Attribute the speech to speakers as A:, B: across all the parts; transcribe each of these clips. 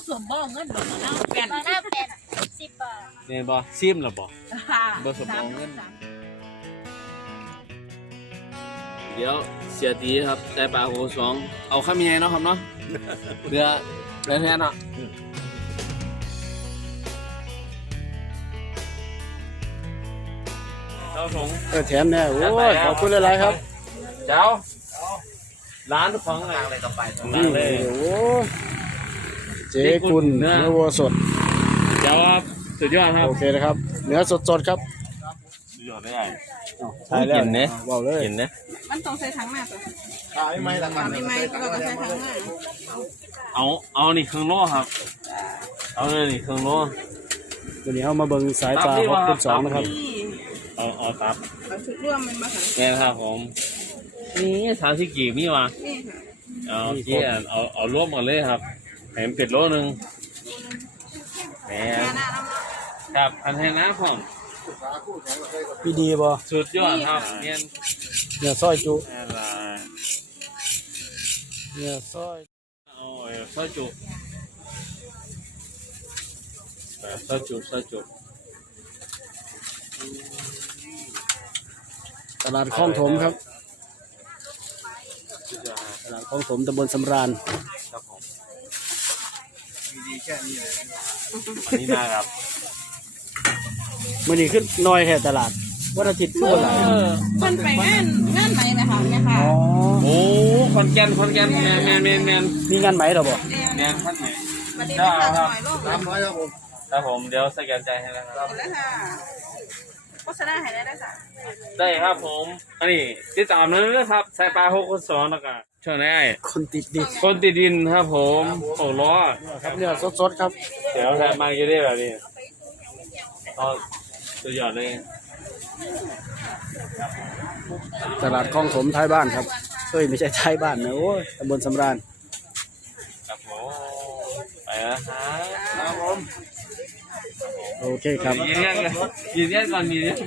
A: สมบ่เงินบ่เนาแก่น
B: มาหน้าเป็น10 บาท
C: เนี่ยบ่ซิมหรอบ่บ่สมบ่เงินเดี๋ยวเสียตีครับใจปลาโหสองเอาข้าวมีไงเนาะครับเนาะเรือแท้ๆเนาะเจ้าสง
D: แถมแน่โอ้ยขอบคุณหลายๆครับ
C: เจ้าร้านของอะไรต่อไป
D: นี่
C: ร้านเลย
D: โอ้เจ๊กุลเนื้อวัวสด
C: เจ้าครับสุดยอดครับ
D: โอเคนะครับเนื้อสดๆครับ
C: สุดยอดได้
D: ใช่แล้ว
C: กินเนี่ย
D: ว้าวเลย
C: กินเนี่ย
A: มันต้องใส่ถังมาตัว
D: ไม่ละมัน
A: ไม่ก็ใส่ถังมา
C: เอานี่เครื่องโล่ครับเอาเลยนี่เครื่องโล่
D: วันนี้เอามาเบิ่งสายปลา6คูณ2นะครับ
C: เอาตับ
A: เอาชุดร่วมมันมาค่ะ
C: แม่ครับผมนี่30กีบมีวะ
A: นี่ค่ะ
C: เอาที่เอารวมกันเลยครับให้มันเป็ดโลนึงแหม
A: หน้าน้ำ
C: ครับอันให้น้ำผม
D: พี่ดีบ่
C: สุดยอดครับเนี่ย
D: เนื้อซอยจุ
C: อะไร
D: เนื้อซอย
C: เอาซอยจุซอยจุ
D: ตลาดคลองถมครับ
C: สุดยอด
D: ตลาดคลองถมตำบลสำราญ
C: ครับผมดีแค่นี้เลยนี่นะครับ
D: มื้อนี้ขึ้นน้อยแค่ตลาดวันอาทิตย์ทั่วหลาย
A: คนไปงานไหนไหมคะแม่ค่ะ
D: อ๋อ
C: โอ้คอนแกนแมน
D: มีงานไหมเหรอบ่
C: แมนท่านไหน
A: วันนี้ไม่ขาดหน่อยลูก
D: 300ครับผม
C: ครับผมเดี๋ยวสแกนใจให้แล้วครับ
A: แล้วค่ะโฆษณาให้ได้ค่ะ
C: ได้ครับผมอันนี้ติดตามนั้นนะครับสายปลา6คูณ2แล้วก็ช่วงนี้
D: คนติดดิ
C: คนติดดินครับผมโอ้ล้อ
D: ครับเนื้อสดๆครับ
C: เดี๋ยวแทนมาจะได้แบบนี้ก็สุดยอดเลย
D: ตลาดคลองถมท้ายบ้านครับเอ้ยไม่ใช่ท้ายบ้านนะโอ้ยตำบลสำราญ
C: ครับผมไปแล้วครับผม
D: โอเคครับ
C: ยืนยันก่อนยืนยันก่อน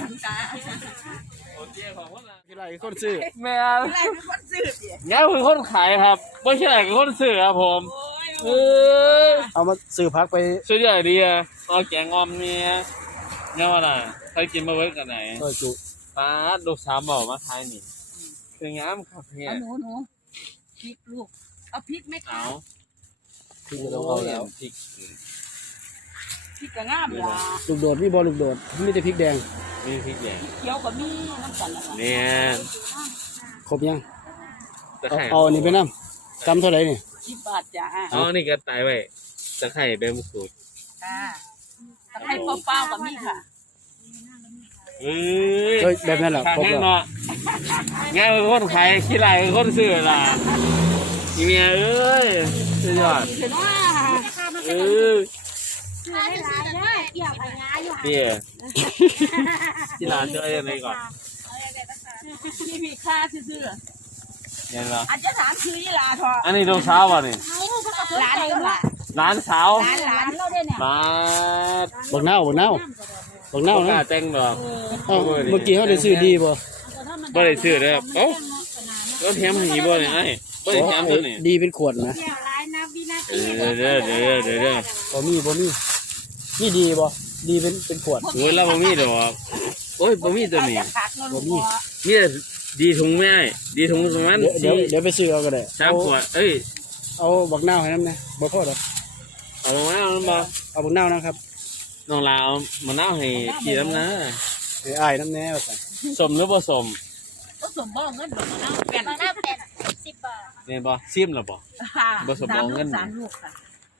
C: โอเคขอบคุณนะ
D: พี่ไรคนซื้อ
C: แม่
A: อะไรเป็นคนซื้อเนี่ย
C: งั้นคือคนขายครับไม่ใช่คือคนซื้อครับผม
D: เอามาซื้อพักไป
C: สุดยอดดีอ่ะเอาแกงอมเนี่ยเนี่ยว่าอะไรใครกินมาเวิร์กกันไหน
D: ซอยจุ
C: ป้าลูกสาวบอกมาขายนี่คืองามครับเนี่ย
A: หนูพริกลูกเอาพริกไหมคะ
C: เอา
D: พี่จะต้องเอาแล้ว
C: พริก
A: พริกกระงามล่ะ
D: ลูกโดดมีบ่ลูกโดดมีแต่พริกแดง
C: มีพริกแดง
A: เขียวกับมีน้ำกันนะคะ
C: เนี่ย
D: ครบยัง
C: ตะ
D: เอา
C: ไคร้
D: เอาอันนี้ไปน้ำกำเท่าไหร่นี่
A: 10 บาทจ้า
C: อ๋อนี่ก็ตายไว้ตะไคร้ใบมะกรูด
A: ค่ะตะไคร้เปล่าๆกับมีค่ะ
C: เอ้
D: เฮ้ยแบบนั้นแหละ
C: ขาย
D: ครบ
C: แห้ง
D: แล้ว
C: เนาะง่ายคือคนขายขี้ไรคือคนซื้อล่ะอีเมียเอ้ยสุดยอด
A: เห็นว่า
C: เออ
B: หลายได้เกี่ยวกับงานอยู่
C: พี่ที่ร้านช่วยอะไรก่อน
A: ที่มีค่าซื่อ
C: เนี่ยเหรอ
A: อาจจะถามชื่อยี่ลาทอ
C: อันนี้ลูกสาวป่ะนี่
A: ร้านเท่าไหร่
C: ร้านสาว
A: ร้านเราได้เนี่ย
C: มา
D: บักเน่าบักเน่าบักเน่า
C: หน้า
D: นะ
C: แต่งดอก
D: เอ้าเมื่อกี้เขาได้ซื้อดีบ่
C: บ่ได้ซื้อเลยครับเอ้าก็แถมให้บ่เนี่ยไอ้บ่ได้แถมตัวนี้
D: ดีเป็นขวดนะ
B: เกี่ยวหลายนะวินา
C: เอ
B: ที
C: อเดี๋ยว
D: บ่มีนี่ดีบ่ดีเป็นขวด
C: โอ้ยเราบ่มีดอกโอ้ยบ่มีตัวนี้
A: ขาดเงิน
D: บ่มี
C: มีแต่ดีถุงไม่ได้ดีถุงประมาณ
D: เดี๋ยวไปซื้อเอาก็ได้
C: 3ขวดเอ้ย
D: เอาบักเน่าให้น้ำนะบ่พอดอก
C: เอาลงมาเอาลงมา
D: เอาบักเน่านะครับ
C: น้องลาวมะนาวให้พี่น้ำนะ
D: ให้อ้ายน้ำแน่ว่าซั่น
C: สมหรือบ่สม
A: ก็สมบ่เงินบ่เนาแก่น
B: มาหน้าเป็น10 บาท
C: เนี่ยบ่ซิมหรือบ่ บ่สมบ่เงิน
A: 3 ลูกค่ะ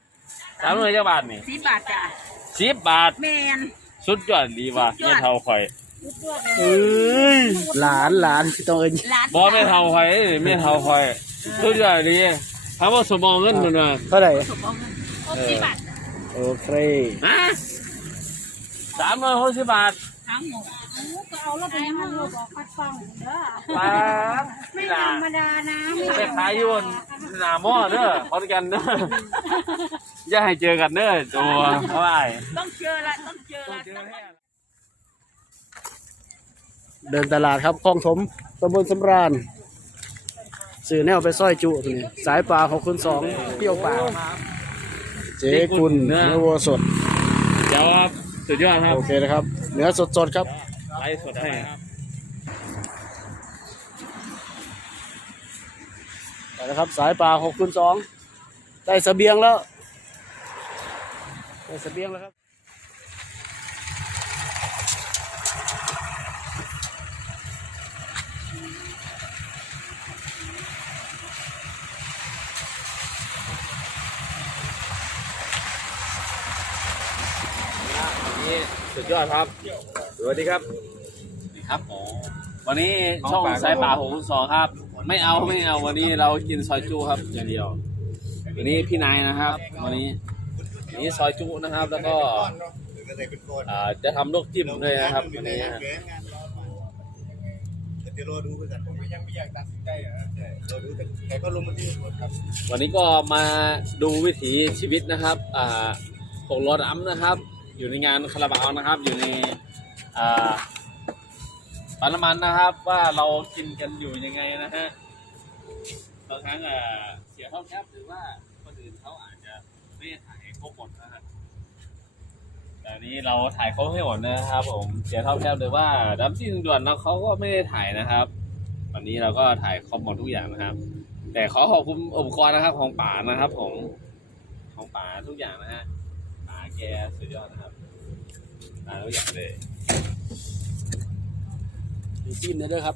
C: 3เลยจักบาทนี่
A: 10 บาทจ้ะ
C: 10 บาท
A: แมน
C: สุดยอดดีว่ะแม่เฒ่าข่อย
D: เอ้ยหลานต้องเอิ้น
A: ร้าน
C: บ่แม่เฒ่าข่อยแม่เฒ่าข่อยสุดยอดดีถามว่าสมบ่เงินมันว่า
D: เท่าไหร่
A: สมบ่เงิน60 บาท
D: โอเค
C: ฮะ360 บาท
A: ทั้งหมด
B: ก็เอาแล้วเป็นยังไงลูกบอกปัดฟังเด้อ
C: ป๊าบ
B: ไม่
C: นี่
B: ธ
C: ล่ะ
B: รรมดานะไม่
C: ไปขายอยู่บนสนามหม้อเด้อพร้อมกันเด้ออย่าให้เจอกันเด้อตัวเท่าไหร่
A: ต้องเจอละต้องเจอละ
D: เดินตลาดครับคลองถมตำบลสำราญซื้อแนวไปซอยจุตัวนี้สายปลา6คูณ2เปรี้ยวปลาเจ๊กุลเนื้อวัวสด
C: เดี๋ยวครับสุดยอดครับ
D: โอเคนะครับ เนื้อสดๆครับ
C: ไลฟ์สดให้
D: ไปแล้วครับสายป่า6คูณ2ได้เสบียงแล้วได้เสบียงแล้วครับ
C: นี่สุดยอดครับสวัสดีครับครับผมวันนี้ช่องสายป่า6คูณ2ครับไม่เอาวันนี้เรากินซอยจุครับอย่างเดียววันนี้พี่นายนะครับวันนี้ซอยจุนะครับแล้วก็จะทำลวกจิ้มด้วยนะครับวันนี้นะวันนี้ก็มาดูวิถีชีวิตนะครับของรถอัมนะครับอยู่ในงานคาราบาวนะครับอยู่ในปั๊มน้ำมันนะครับว่าเรากินกันอยู่ยังไงนะฮะบางครั้งเสียท่อแคบหรือว่าคนอื่นเขาอาจจะไม่ได้ถ่ายครบหมดนะฮะแต่นี้เราถ่ายครบให้หมดนะครับผมเสียท่อแคบหรือว่าดับที่ด่วนเขาก็ไม่ได้ถ่ายนะครับวันนี้เราก็ถ่ายครบหมดทุกอย่างนะครับแต่ขอขอบคุณอุปกรณ์นะครับของป๋านะครับผมของป๋าทุกอย่างนะฮะป๋าแกสุดยอดนะครับป๋าทุกอย่างเลย
D: จิ้มได้ด้วยครับ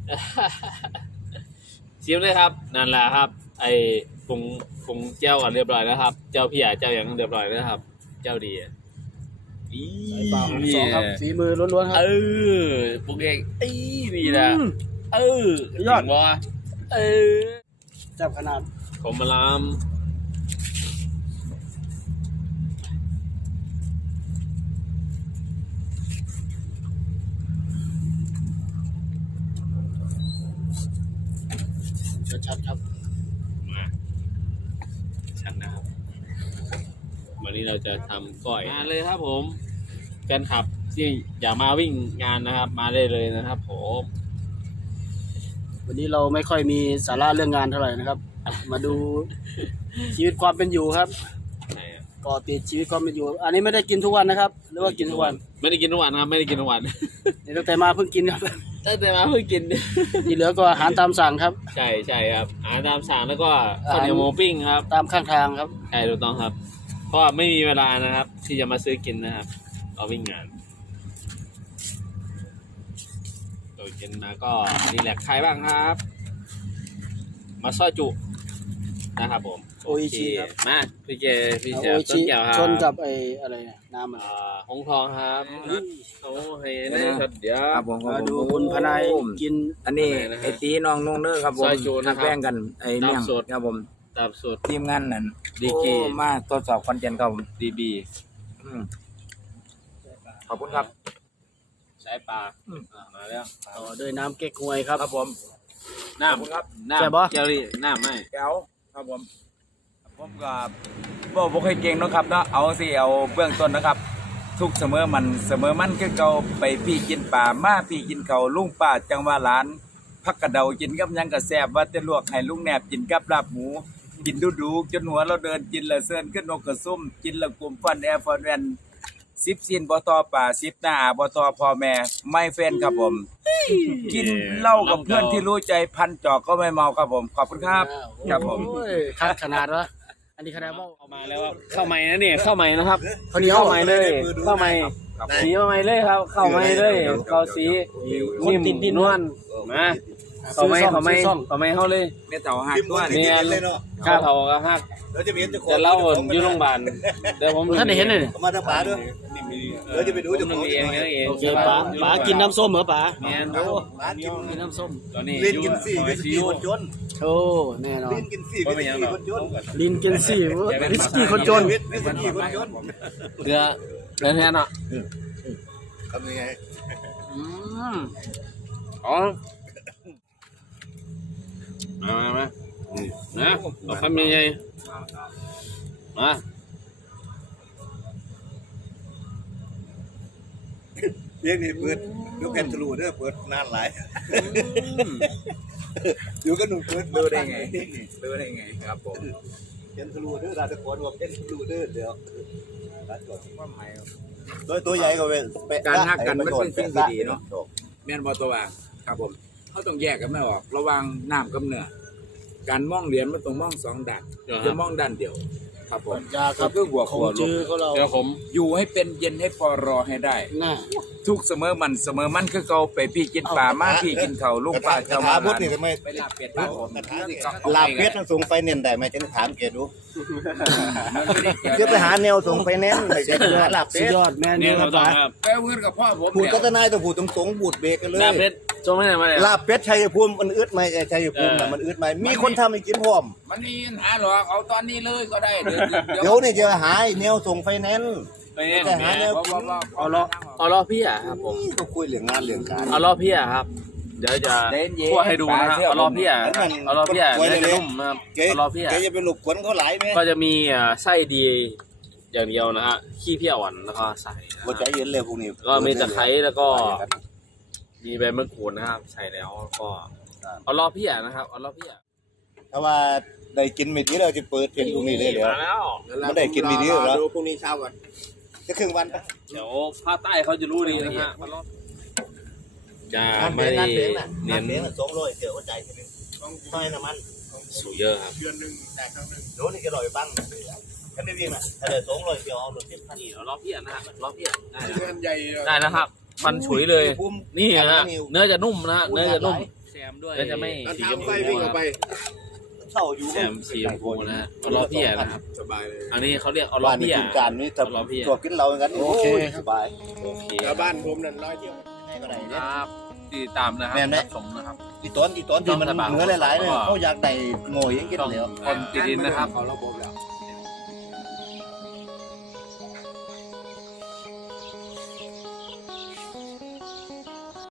C: ชิมเลยครับนั่นแหละครับไอ้ปรุงเจ้าก่อนเรียบร้อยแล้วครับเจ้าพี่ใหญ่เจ้าอย่างเรียบร้อยแล้วครับเจ้าดีอี
D: สายป่า6คูณ2ครับฝีมือล้วนๆครับ
C: ปรุงเองนี่นะยอดวะ
D: จับขนาด
C: ผมมาลาม
D: ชัดๆครับ
C: มาชันนะครับวันนี้เราจะทำก้อยงานเลยครับผมแฟนคลับที่อยากมาวิ่งงานนะครับมาได้เลยนะครับผม
D: วันนี้เราไม่ค่อยมีสาระเรื่องงานเท่าไหร่นะครับ มาดูชีวิตความเป็นอยู่ครับก็ติดชีวิตความเป็นอยู่ อันนี้ไม่ได้กินทุกวันนะครับหรือว่ากินทุกวัน
C: ไม่ได้กินทุกวันนะครับไม่ได้กินทุกวัน
D: นี่ตั้งแต่มาเพิ่งกินครับ
C: ตั้งแต่มาเพิ่งกิน
D: ที่เหลือก็อาหารตามสั่งครับ
C: ใช่ครับอาหารตามสั่งแล้วก็ข้าวเหนียวหมูปิ้งครับ
D: ตามข้างทางครับ
C: ใช่ถูกต้องครับเพราะไม่มีเวลานะครับที่จะมาซื้อกินนะครับเอาวิ่งงานโดยกินมาก็รีแลกซ์ใครบ้างครับ มาซอยจุนะครับผม
D: โออิชิครับ
C: มาพี่เจพี่เจ
D: โออิ
C: ต้น
D: ชิ
C: แก้วครับ
D: ชนกับไอ้อะไรเนี่ยน้ำมัน
C: หงทองครับโอ้ให้ได้ช็อตเดียว
E: ครับผม
D: มาดูคุณพนายกิน
E: อันนี้ไอ้ตีน้องนุ่งเด้อครับผม
C: ซอยจูนะครับ
E: แป้งกันไอ้เนี่ย
C: ตามสูตร
E: ครับผม
C: ตามสูตร
E: ทีมงานนั่น
C: ดีกี
E: โอ้มาทดสอบคอนเทนต์ครับผม
C: ดีบี
E: อืมขอบคุณครับ
C: สายปลามาแล้ว
D: ต่อด้วยน้ำเก๊กฮวยครับ
E: ครับผม
C: น้
E: ขอบคุณครับ
C: ำน้
D: ใช่ปะ
C: ำเจลลี่น้ำไม่
E: แก้วครับผมผมกับบ่เคยเก่งเนาะครับเนาะเอาสิเอาเบื้องต้นนะครับ ทุกเสมอมันคือเก่าไปพี่กินป่ามาพี่กินเขาลุงป้าจังว่าหลานพักกระเดากินกับหยังกระแซบว่าแต่ลวกให้ลุงแหนบกินกับลาบหมู กินดูจนหัวเราเดินกินละเซินขึ้นนกกระซุ่มกินละกลุ่มฟันแอร์ฟอนแวน10ซีนบ่ต่อป่า10หน้าบ่ต่อพ่อแม่ไม่แฟนครับผม กินเหล้ากับเพื่อนที่รู้ใจพันจอกก็ไม่เมาครับผมขอบคุณครับ ครับผม
D: โอ้ยคัดขนาดวะอันนี้ขนาดว่า
C: เข้ามาแล้วครับเข้าใหม่นะเนี่ยเข้าใหม่นะครับ
D: ข้าวเหนียว
C: เข้าใหม่เลยเข้าใหม่
E: ครับ
C: สีเข้าใหม่เลยครับ เข้าใหม่เลยเข้าสีนิ่มนวลมาเข้าใหม่เข้าใหม่เข้าเลย
E: เมตาหักตัว
C: เนี่
E: นี่
C: ยข้าวเผาก็ฮัก
F: เราจะไปเห็นเจ้าของ
C: จะเล่าอยู่โรงพยาบาลเดี๋ยวผม
D: ท่านได้เห็นเลยเนี่ย
F: มาทางป่าด้วยเราจะไปดู
C: ผ
F: เจ้าม ของ
C: เองเอง
D: โอเคป๋ากินน้ำส้มเหรอป๋า
C: เนี่ย
F: ป่ากิน
D: กินน้ำส้ม
C: ตอนนี้
F: ลิ้นกินสี่วิสกี้คนจน
D: โอ้แน่นอน
F: ลิ้นกินสี่วิสกี้คนจน
D: ลินกินสี่วิสกี้คนจน
F: วิสกี้คนจน
C: เรือแทนเนาะ
F: ทำยังไง
D: อืม
C: อ๋อมานะเอาคำยังไงมา
F: เรียกนี่เปิดดูแผ่นทะลุเด้อเปิดนานหลายอยู่กันหนุ่มเปิด
E: รู้ได้ไงรู้ได้ไงครับผม
F: เป็นทะลุเด้อราชกรว่าเป็นทะลุเด้อเดี๋ยวราชกร
E: ว่าหมาย
F: ตัวใหญ่ก็เป็น
E: การหักกันมันเป็นสิ่งที่ดีเนาะแม่นบ่ตัวว่าครับผมเขาต้องแยกกันไม่ออกระหว่างน้ำกับเนื้อการมองเหรียญมันต้องมองสองด้านจะมองด้านเดียวครับผม
D: ยาครับ
E: ก็คือหัว
D: ค
E: หั
D: ง
E: วล
D: จื้
E: ง
D: อเขาเรา
C: เดี๋ยวผม
E: อยู่ให้เป็นเย็นให้พอรอให้ได้
D: น่า
E: ทุกเสมอมันคือเก่าไปพี่กินปลามาพี่กินข้าวลูกปลา
F: คา
E: เจ้า
F: ถา
E: มา
F: พุทธนี่ทำไม
E: ไปลาบเป็ดครับผม
F: ลาบเป็ดมันส่งไฟเน้นได้ไหมจะถามแกดู
E: มันไม่ได้เกี่ยว
F: เดี๋ยวไปหาแนวส่งไฟเน้นไปจะหาลาบ
D: สุ
F: เป็
D: ด
F: ด
D: ยอดแม่
C: เนี่
D: นี่
C: ย
D: ค
C: เรา
D: รับ
C: ต้อง
D: ป๋า
C: ครับ
E: ไปเอาเงินกับพ่อผม
F: พูด
E: เนี่ย
F: ก็ตนายต้องพูดตรงๆบูดเบรกกันเลย
C: ลาบเพชรจงไม่ไหนมาเลย
F: ลาบเป็ดชัยภูมิมันอึดไหมชัยภูมิน่ะมันอึดไหมมีคนทำให้กินพร้อม
E: มันนี่หาหรอกเอาตอนนี้เลยก็ได้เดี๋ยว
F: เดี๋ยวนี่จะหาแนวส่งไฟแนนซ์
C: ไปเนี่ย
F: จะหาแนว
C: เอาล้อพี่อ่ะครับผม
F: ก็คุยเรื่องงานเรื่องการ
C: เอาล้อพี่อ่ะครับ เดี๋ยวจะคั่วให้ดูนะฮะเอาล้อพี่อ่ะเอาล้อพี่อ่ะเนื้อจะนุ่มนะครับ
F: แก
C: เอาล้อพี่อ่ะ
F: แกจะไปหลบกวนเขาหลายไหม
C: ก็จะมีไส้ดีอย่างเดียวนะฮะขี้เพี้ยอ่อนแล้วก็ใส่นะ
F: ว่าใจเย็นเลยพวกนี้
C: ก็มีตะไคร้แล้วก็มีใบมะกรูดนะครับ ใส่แล้วก็เอาล้อพี่อ่ะนะครับเอาล้อพี่อ่ะ
F: ถ้าว่าได้กินไม่ดีเราจะเปิดเพลงพวกนี้เลยเดี๋ยว
C: มาแล้ว
F: มันได้กินไม่ดีแล้ว
E: ดูพรุ่งนี้เช้าก่อน
F: จะครึ่งวันปะ
C: เดี๋ยวภาคใต้เขาจะรู้ดีนะฮะจะ
F: งานเพล
C: ไม่
F: งงานเพลงน่ะ
C: เน้
F: งาน
C: น
F: เพลงน่ะ200เกี่ยวว่าใจทีนึงไม่น้ำมัน
C: สูเยอะครับ
F: เดี๋ยวนี่จะลอยบ้างถ้าไม่วิ่งน่ะถ้าได้200เกี่ยวเอารถ10,000
C: นี่เอาล้อพี่อ่ะนะฮะล้อพี่อ่ะได้นะ
E: เงินใหญ่
C: ได้นะครับฟันฉุยเลย นี่นะฮะเนื้อจะนุ่มนะฮะเนื้อจะนุ่มแซมด้วยเนื้อจะไม่สีชมพูครับ
F: เช่าอยู่
C: แซมสีชมพูนะฮะเอาล้อพี่อ่ะนะครับ
E: สบายเลย
C: อันนี้เขาเรียกเอาล้อ
F: บ้านนี้
C: พี่
F: กิ
C: อ่ะ
F: นการนี่ถ้า
C: ล้อพี่
F: ตัวกินเราอย่างนั้น
D: โอเค
F: สบาย
C: โอเค
E: แล้วบ้านผมนั่นร้อยเที่ยว
F: ให้ก็ได้
C: ค
F: เนี่ย
C: รับติดตามนะครับ
F: แม่นไหม
C: ชมนะครับ
F: อีตอนที่มันเนื้อหลายๆเนี่ยเขาอยากได้โง่ยังกิน
C: ต้อง
F: แล้ว
C: คนติดดินนะครับ
E: เขาระบบแล้ว